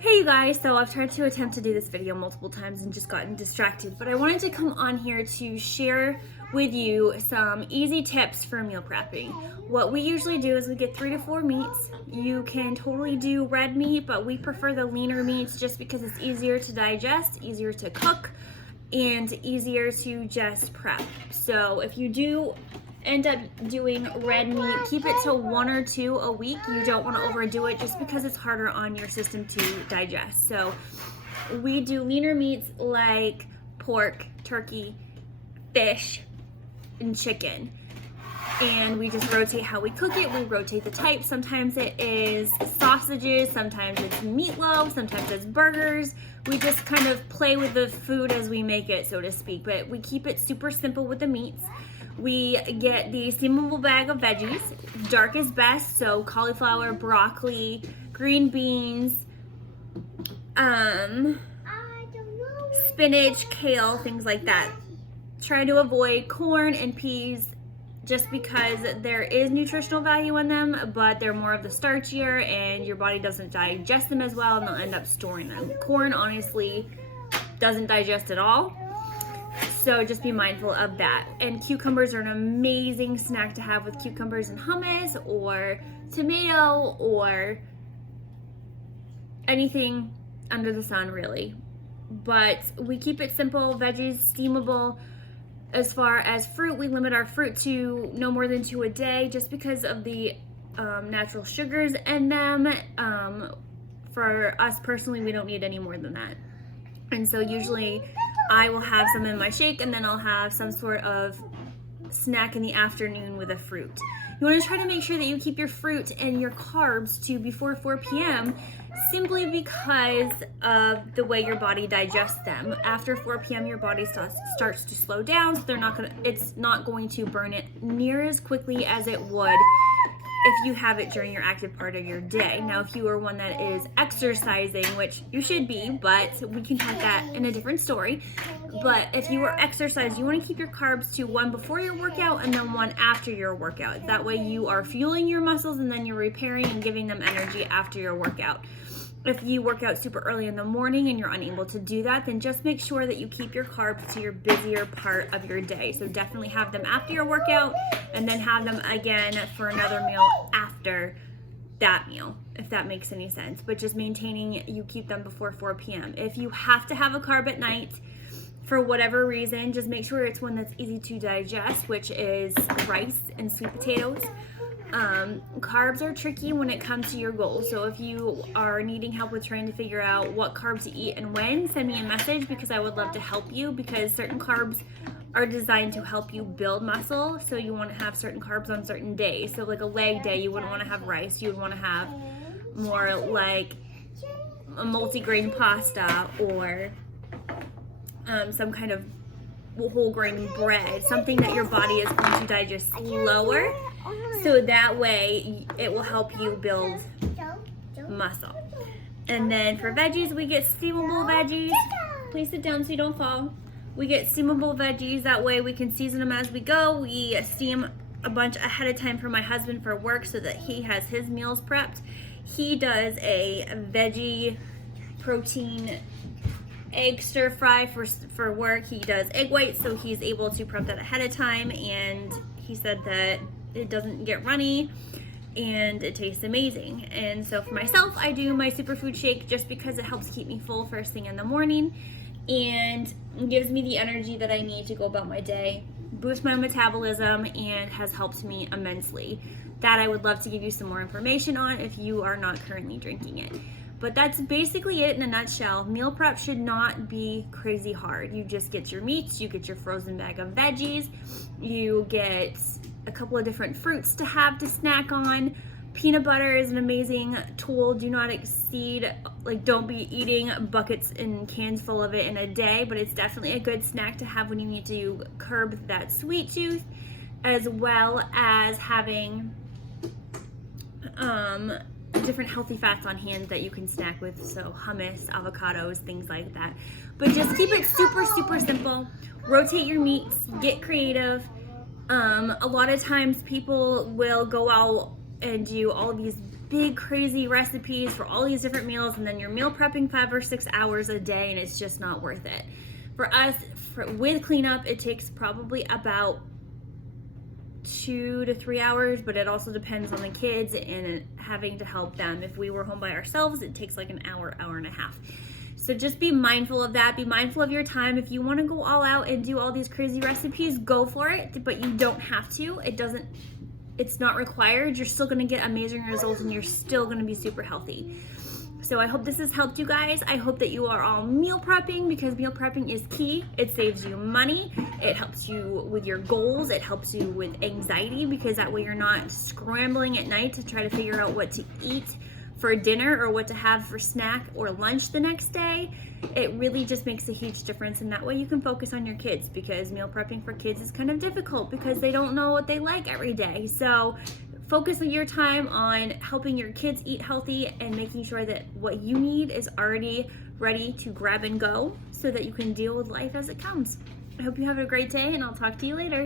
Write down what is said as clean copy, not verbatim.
Hey you guys, so I've tried to attempt to do this video multiple times and just gotten distracted, but I wanted to come on here to share with you some easy tips for meal prepping. What we usually do is we get 3 to 4 meats. You can totally do red meat, but we prefer the leaner meats just because it's easier to digest, easier to cook, and easier to just prep. So if you do end up doing red meat, keep it to 1 or 2 a week. You don't want to overdo it just because it's harder on your system to digest. So we do leaner meats like pork, turkey, fish, and chicken. And we just rotate how we cook it. We rotate the type. Sometimes it is sausages, sometimes it's meatloaf, sometimes it's burgers. We just kind of play with the food as we make it, so to speak. But we keep it super simple with the meats. We get the steamable bag of veggies. Dark is best, so cauliflower, broccoli, green beans, spinach, kale, things like that. Try to avoid corn and peas just because there is nutritional value in them, but they're more of the starchier and your body doesn't digest them as well and they'll end up storing them. Corn honestly doesn't digest at all. So just be mindful of that. And cucumbers are an amazing snack to have with cucumbers and hummus or tomato or anything under the sun really. But we keep it simple, veggies, steamable. As far as fruit, we limit our fruit to no more than 2 a day just because of the natural sugars in them. For us personally, we don't need any more than that. And so usually I will have some in my shake and then I'll have some sort of snack in the afternoon with a fruit. You want to try to make sure that you keep your fruit and your carbs to before 4 p.m. simply because of the way your body digests them. After 4 p.m. your body starts to slow down, so it's not going to burn it near as quickly as it would if you have it during your active part of your day. Now, if you are one that is exercising, which you should be, but we can have that in a different story. But if you are exercising, you want to keep your carbs to 1 before your workout and then 1 after your workout. That way you are fueling your muscles and then you're repairing and giving them energy after your workout. If you work out super early in the morning and you're unable to do that, then just make sure that you keep your carbs to your busier part of your day. So definitely have them after your workout and then have them again for another meal after that meal, if that makes any sense. But just maintaining, you keep them before 4 p.m. If you have to have a carb at night, for whatever reason, just make sure it's one that's easy to digest, which is rice and sweet potatoes. Carbs are tricky when it comes to your goals. So if you are needing help with trying to figure out what carbs to eat and when, send me a message because I would love to help you, because certain carbs are designed to help you build muscle. So you want to have certain carbs on certain days. So like a leg day, you wouldn't want to have rice. You would want to have more like a multi-grain pasta or some kind of whole grain bread, something that your body is going to digest slower, so that way it will help you build muscle. And then for veggies, we get steamable veggies. Please sit down so you don't fall. We get steamable veggies, that way we can season them as we go. We steam a bunch ahead of time for my husband for work so that he has his meals prepped. He does a veggie protein egg stir fry for work. He does egg whites, so he's able to prep that ahead of time, and he said that it doesn't get runny and it tastes amazing. And so for myself, I do my superfood shake just because it helps keep me full first thing in the morning and gives me the energy that I need to go about my day, boost my metabolism, and has helped me immensely. That I would love to give you some more information on if you are not currently drinking it. But that's basically it in a nutshell. Meal prep should not be crazy hard. You just get your meats, you get your frozen bag of veggies, you get a couple of different fruits to have to snack on. Peanut butter is an amazing tool. Do not exceed, don't be eating buckets and cans full of it in a day, but it's definitely a good snack to have when you need to curb that sweet tooth, as well as having different healthy fats on hand that you can snack with, so hummus, avocados, things like that. But just keep it super, super simple. Rotate your meats, get creative. A lot of times people will go out and do all of these big crazy recipes for all these different meals, and then you're meal prepping 5 or 6 hours a day, and it's just not worth it. For us, with cleanup, it takes probably about 2 to 3 hours, but it also depends on the kids and having to help them. If we were home by ourselves, it takes like an hour, hour and a half. So just be mindful of that. Be mindful of your time. If you want to go all out and do all these crazy recipes, go for it, but you don't have to. It's not required. You're still going to get amazing results, and you're still going to be super healthy. So I hope this has helped you guys. I hope that you are all meal prepping, because meal prepping is key. It saves you money. It helps you with your goals. It helps you with anxiety, because that way you're not scrambling at night to try to figure out what to eat for dinner or what to have for snack or lunch the next day. It really just makes a huge difference, and that way you can focus on your kids, because meal prepping for kids is kind of difficult because they don't know what they like every day. So focus your time on helping your kids eat healthy and making sure that what you need is already ready to grab and go, so that you can deal with life as it comes. I hope you have a great day, and I'll talk to you later.